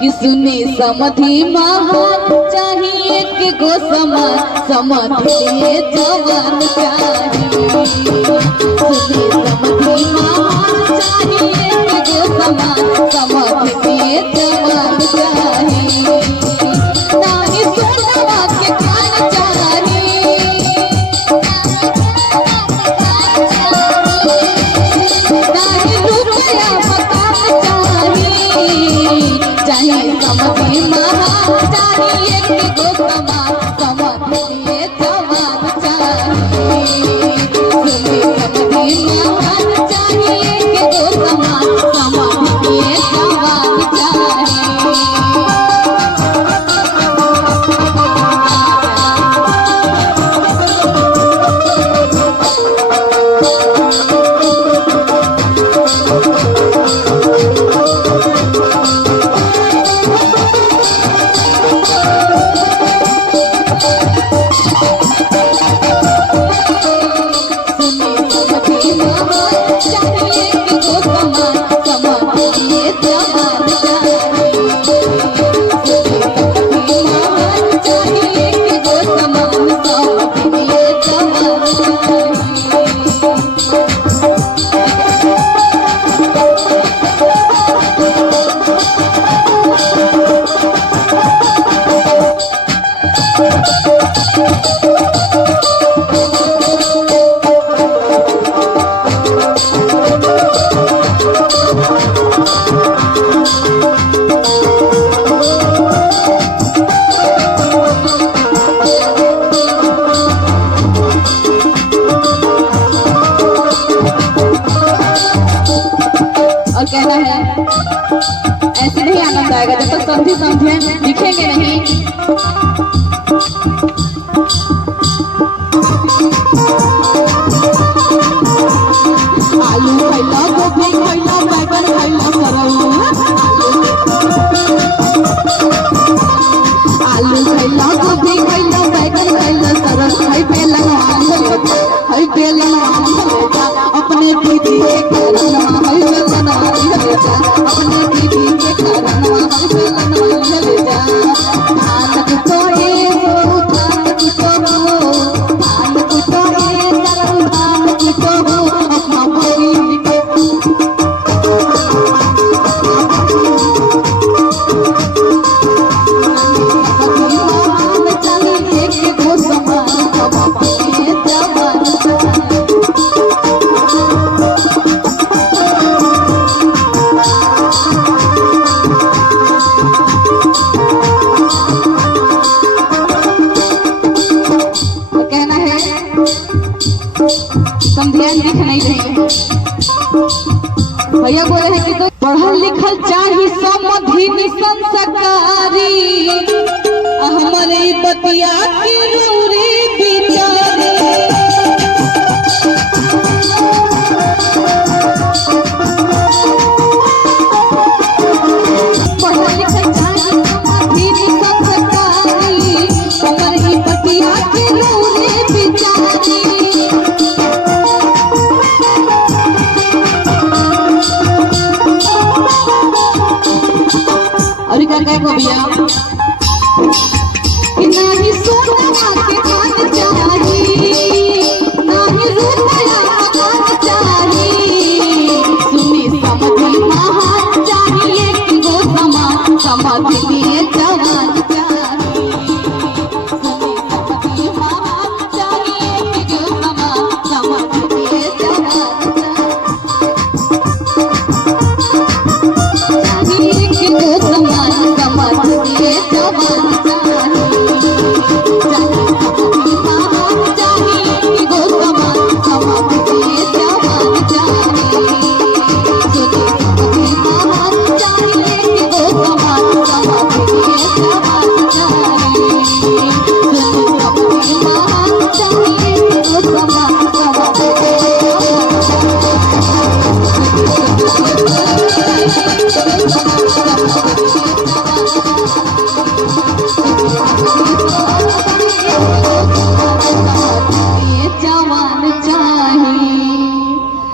कि सुनी समधि महान चाहिए कि गो समधि लिए जवान चाहिए। सुनी समधि महान चाहिए कि गो समधि लिए जवान चाहिए। नाही सोनवा के खान चाहिए, नाही रुपया मकान चाहिए। चाहिए समधि महान चाहिए कि गो समधि लिए जवान चाहिए। सुनी समधि महान चाहिए कि गो समधि लिए जवान चाहिए। और कहना है ऐसे नहीं आनंद आएगा जब तक समझी समझे दिखेंगे नहीं। आलू खैला गोभी खैला बैगन खैला सरऊ, आलू खैला गोभी खैला बैगन खैला सरऊ। है बेलन अपने दीदी के कारण अपने दीदी के कारण ले जा। धान कुटोए हो धान कुटो, धान कुटोए चरण धान कुटो अपना बड़ी के। चाहिए कि गो समधि लिए जवान चाहिए। ध्यान दिख नहीं रही है। भैया बोले हैं कि तो पढ़ल लिखल चाहिए समधि संस्कारी, हमारे बतिया की रौरी बिचारे। पढ़ल लिखल चाहिए समधि संस्कारी, हमारे बतिया की रौरी बिचारे। और क्या कहे भैया कि नाही सोनवा के खान चाहिए, नाही रुपया मकान चाहिए। सुनी समधि महान चाहिए कि गो समधि लिए